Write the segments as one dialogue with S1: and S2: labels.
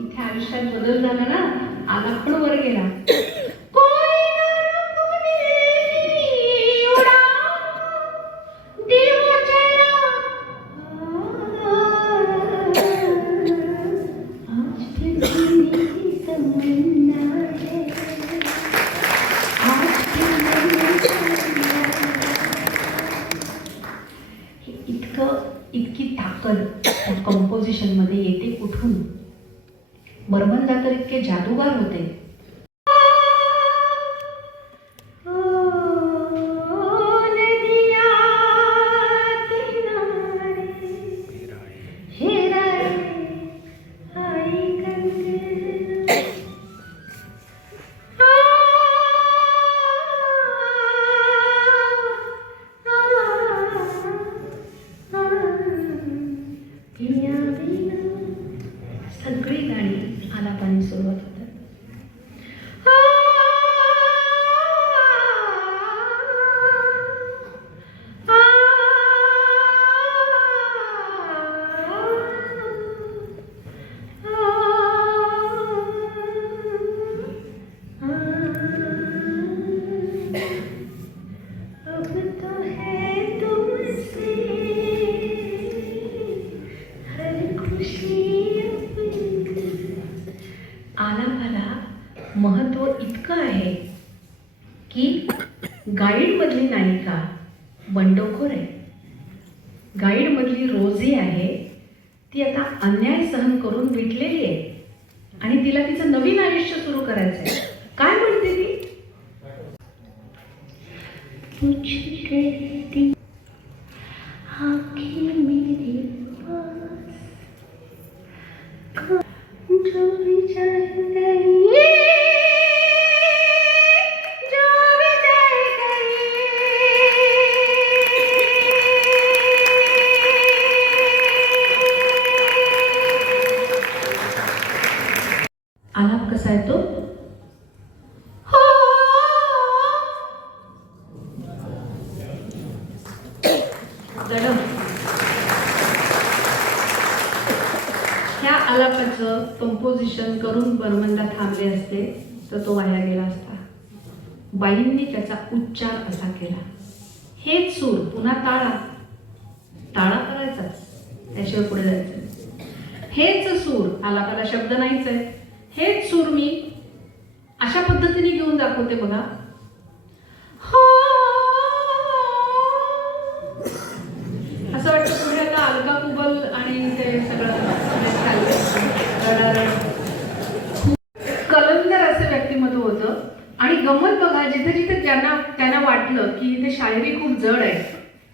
S1: इथे आयुष्यात बदल झाला ना आला पण वर गेला कोणी ना कोणी उडा, देव चला. आज फिर जिंदगी तमन्ना है. आज फिर जिंदगी तमन्ना है. हे इतकं इतकी ताकद त्या कंपोजिशनमध्ये येते कुठून बर्मनदा तर इतके जादूगार होते. गाईडमधली नायिका बंडखोर आहे. गाईडमधली रोजी आहे ती आता अन्याय सहन करून विटलेली आहे. आणि तिला तिचं नवीन आयुष्य सुरू करायचं आहे काय म्हणते ती? करून बर्मनला थांबले असते तर तो वाया गेला असता. बाईंनी त्याचा उच्चार असा केला हेच सूर पुन्हा ताळा. ताळा करायचा? त्याशिवाय पुढे जायचं हेच सूर आलापाला शब्द नाहीच आहे हेच सूर मी अशा पद्धतीने घेऊन दाखवते बघा. हा असं वाटतं पुढे आता अलका कुबल आणि ते सगळं चाललंय. खूप कलंदर असं व्यक्तिमत्व होतं आणि गंमत बघा जिथे जिथे त्यांना त्यांना वाटलं की इथे शायरी खूप जड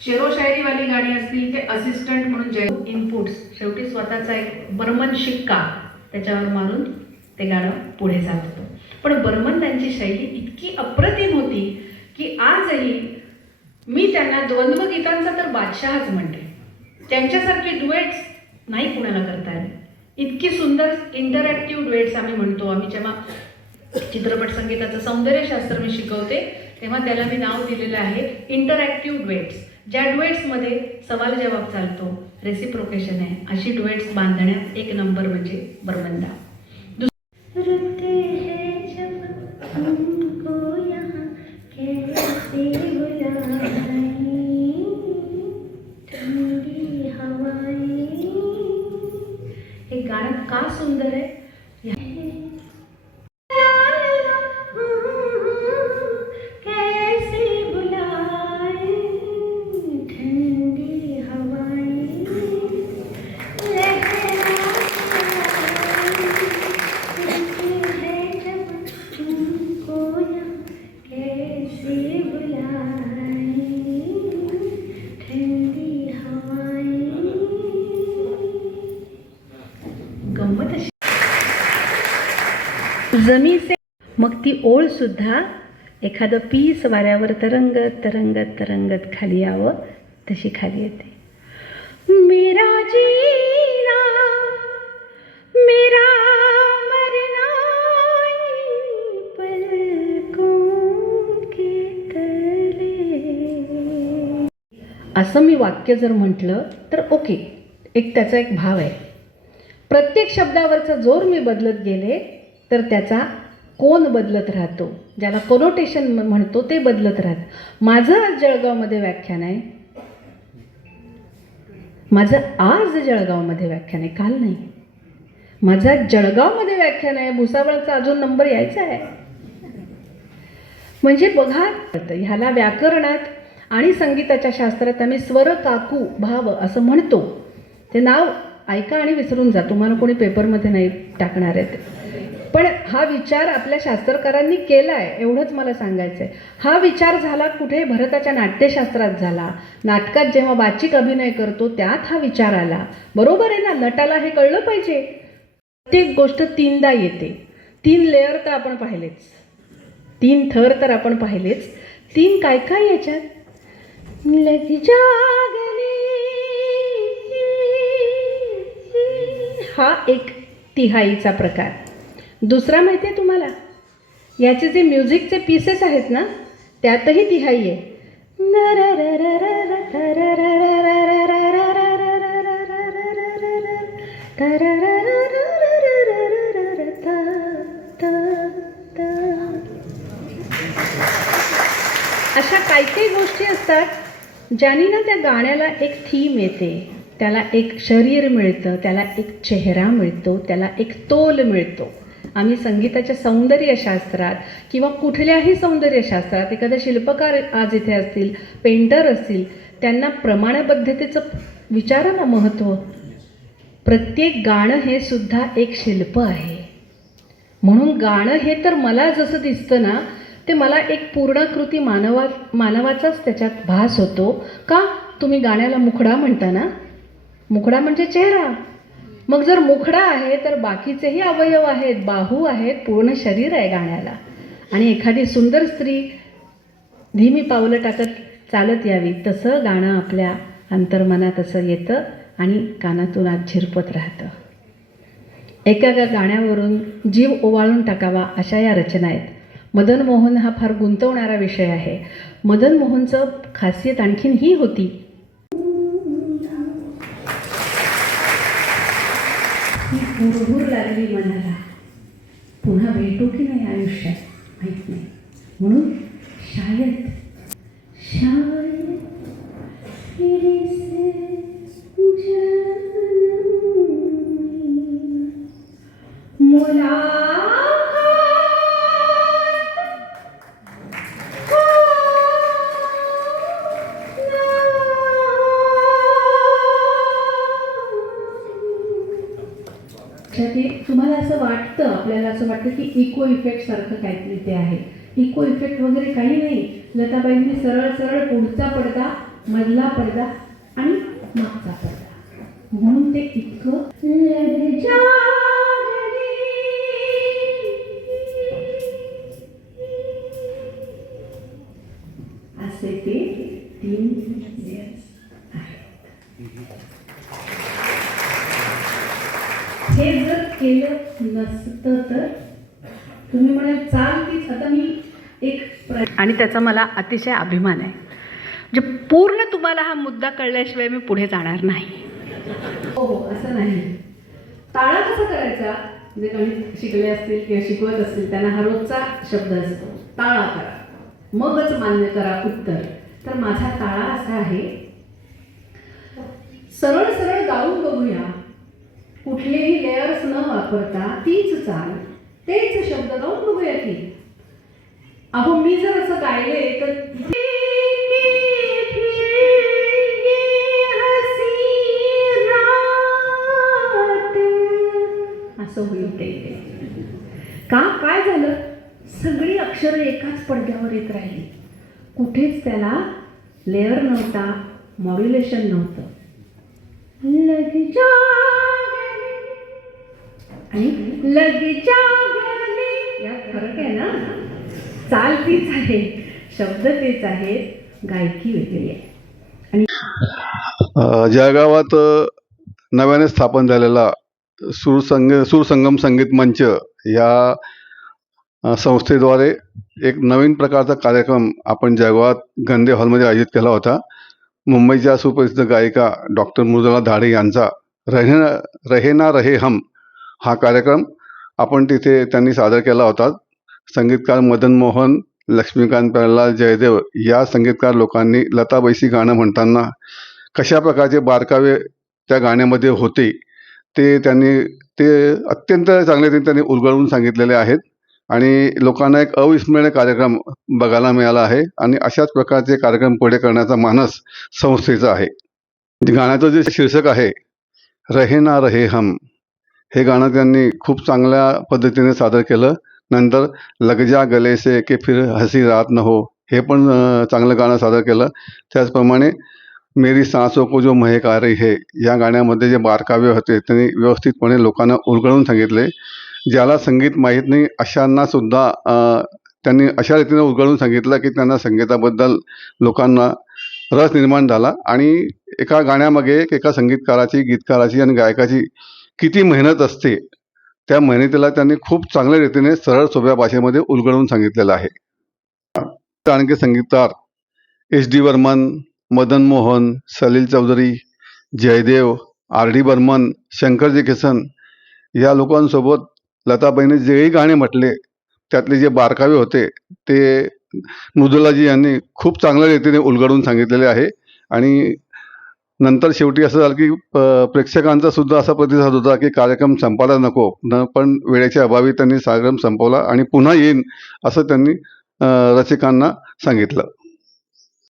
S1: शेरोशायरीवाली शेरो शायरीवाली गाणी असतील ते असिस्टंट म्हणून जय इनपुट्स शेवटी स्वतःचा एक बर्मन शिक्का त्याच्यावर मारून ते गाणं पुढे जात होतं पण बर्मन त्यांची शैली इतकी अप्रतिम होती की आजही मी त्यांना द्वंद्व गीतांचा तर बादशहाच म्हणते. त्यांच्यासारखे डुएट्स नाही कुणाला करता आले इतकी सुंदर इंटरॅक्टिव्ह डुएट्स आम्ही म्हणतो. आम्ही जेव्हा चित्रपट संगीताचं सौंदर्यशास्त्र मी शिकवते तेव्हा त्याला मी नाव दिलेलं आहे इंटरॅक्टिव्ह डुएट्स ज्या डुएट्समध्ये सवाल जवाब चालतो रेसिप्रोकेशन आहे अशी डुएट्स बांधण्यात एक नंबर म्हणजे हवाएं हे गाणं का सुंदर आहे? जमीचे मग ती ओळ सुद्धा एखादं पीस वाऱ्यावर तरंगत तरंगत तरंगत खाली यावं तशी खाली येते. मेरा जी असं मी वाक्य जर म्हटलं तर ओके एक त्याचा एक भाव आहे. प्रत्येक शब्दावरचा जोर मी बदलत गेले तर त्याचा कोण बदलत राहतो. ज्याला कोनोटेशन म्हणतो ते बदलत राहत. माझं आज जळगावमध्ये व्याख्यान आहे. माझं आज जळगावमध्ये व्याख्यान आहे काल नाही. माझं जळगावमध्ये व्याख्यान आहे भुसावळचा अजून नंबर यायचा आहे. म्हणजे बघा ह्याला व्याकरणात आणि संगीताच्या शास्त्रात आम्ही स्वर काकू भाव असं म्हणतो. ते नाव ऐका आणि विसरून जा. तुम्हाला कोणी पेपरमध्ये नाही टाकणार आहे ते. पण हा विचार आपल्या शास्त्रकारांनी केला आहे एवढंच मला सांगायचं आहे हा विचार झाला कुठे? भरताच्या नाट्यशास्त्रात झाला. नाटकात जेव्हा वाचिक अभिनय करतो त्यात हा विचार आला. बरोबर आहे ना? नटाला हे कळलं पाहिजे. प्रत्येक गोष्ट तीनदा येते. तीन लेअर तर आपण पाहिलेच. तीन थर तर आपण पाहिलेच. तीन काय काय याच्यात? हा एक तिहाईचा प्रकार. दुसरा माहिती आहे तुम्हाला? याचे जे म्युझिकचे पीसेस आहेत ना त्यातही तिहाई आहे. अशा काही काही गोष्टी असतात ज्यानी ना त्या गाण्याला एक थीम येते त्याला एक शरीर मिळतं त्याला एक चेहरा मिळतो त्याला एक तोल मिळतो. आम्ही संगीताच्या सौंदर्यशास्त्रात किंवा कुठल्याही सौंदर्यशास्त्रात एखादा शिल्पकार आज इथे असतील पेंटर असतील त्यांना प्रमाणबद्धतेचं विचारा ना महत्त्व प्रत्येक गाणं हे सुद्धा एक शिल्प आहे. म्हणून गाणं हे तर मला जसं दिसतं ना ते मला एक पूर्णाकृती मानवा मानवाचाच त्याच्यात भास होतो. का? तुम्ही गाण्याला मुखडा म्हणता ना? मुखडा म्हणजे चेहरा. मग जर मुखडा आहे तर बाकीचेही अवयव आहेत बाहू आहेत पूर्ण शरीर आहे गाण्याला. आणि एखादी सुंदर स्त्री धीमी पावलं टाकत चालत यावी तसं गाणं आपल्या अंतर्मनात असं येतं आणि कानातून आत झिरपत राहतं. एका एका गाण्यावरून जीव ओवाळून टाकावा अशा या रचना आहेत. मदन मोहन हा फार गुंतवणारा विषय आहे. मदन मोहनचं खासियत आणखीन ही होती. हुरहुर लागली मनाला. पुन्हा भेटू की नाही आयुष्यात? माहीत नाही. म्हणून शायद शायद ते तुम्हाला असं वाटतं आपल्याला असं वाटतं की इको इफेक्ट सारखं काहीतरी ते आहे. इको इफेक्ट वगैरे काही नाही. लताबाईंनी सरळ सरळ पुढचा पडदा मधला पडदा आणि मागचा पडदा. म्हणून ते इतकं असे ते तीन आहेत. हे जर केलं नसतं तर? तुम्ही म्हणाल चाल तीच. आता मी एक आणि त्याचा मला अतिशय अभिमान आहे. म्हणजे पूर्ण तुम्हाला हा मुद्दा कळल्याशिवाय मी पुढे जाणार नाही. हो हो असं नाही. ताळा कसा करायचा? जे गणित शिकले असतील किंवा शिकवत असतील त्यांना हा रोजचा शब्द असतो. ताळा करा. मगच मान्य करा उत्तर. तर माझा ताळा असा आहे. सरळ सरळ गाऊन बघूया. कुठलेही लेयर्स न वापरता तीच चाल. तेच शब्द लावून बघूया की. अहो मी जर असं गायले तर असं होईल ते. का? काय झालं? सगळी अक्षरं एकाच पडद्यावर येत राहिली. कुठेच त्याला लेअर नव्हता मॉड्युलेशन नव्हतं. लग जा आणि यात फरक आहे ना? चाल तीच आहे शब्द तेच आहेत गायकी वेगळी आहे.
S2: अ, जळगावात नव्याने स्थापन झालेला सुरसंग सुरसंगम संगीत मंच या संस्थेद्वारे एक नवीन प्रकारचा कार्यक्रम आपण जळगावात गंदे हॉलमध्ये आयोजित केला होता मुंबईच्या सुप्रसिद्ध गायिका डॉक्टर मृदुला धाडे यांचा रहे रहे ना रहे हम हा कार्यक्रम आपण तिथे त्यांनी सादर केला होता. संगीतकार मदन मोहन लक्ष्मीकांत प्रल्हाद जयदेव या संगीतकार लोकांनी लताबाईशी गाणं म्हणताना कशा प्रकारचे बारकावे त्या गाण्यामध्ये होते ते त्यांनी ते अत्यंत चांगले रीतीने त्यांनी उलगडून सांगितलेले आहेत आणि लोकांना एक अविस्मरणीय कार्यक्रम बघायला मिळाला आहे आणि अशाच प्रकारचे कार्यक्रम पुढे करण्याचा मानस संस्थेचा आहे. गाण्याचं जे शीर्षक आहे रहे ना रहे हम. हे गाणं त्यांनी खूप चांगल्या पद्धतीने सादर केलं. नंतर लग जा गले से के फिर हसी रात न हो हे पण चांगलं गाणं सादर केलं. त्याचप्रमाणे मेरी सासो को जो महक आ रही है या गाण्यामध्ये जे बारकावे होते त्यांनी व्यवस्थितपणे लोकांना उलगडून सांगितले. ज्याला संगीत माहीत नाही अशांना सुद्धा त्यांनी अशा रीतीने उलगडून सांगितलं की त्यांना संगीताबद्दल लोकांना रस निर्माण झाला. आणि एका गाण्यामागे एक एका संगीतकाराची गीतकाराची आणि गायकाची किती मेहनत असते त्या मेहनतीला त्यांनी खूप चांगल्या रीतीने सरळ सोप्या भाषेमध्ये उलगडून सांगितलेलं आहे. आणखी संगीतकार H D Varman Madan Mohan Salil Chaudhari Jaidev R D Burman Shankarji Kisan या लोकांसोबत लताबाईने जेही गाणे म्हटले त्यातले जे बारकावे होते ते मृदुलाजी यांनी खूप चांगल्या रीतीने उलगडून सांगितलेले आहे. आणि नंतर शेवटी असं झालं की प्रेक्षकांचा सुद्धा असा प्रतिसाद होता की कार्यक्रम संपायला नको. न पण वेळेच्या अभावी त्यांनी कार्यक्रम संपवला आणि पुन्हा येईन असं त्यांनी रसिकांना सांगितलं.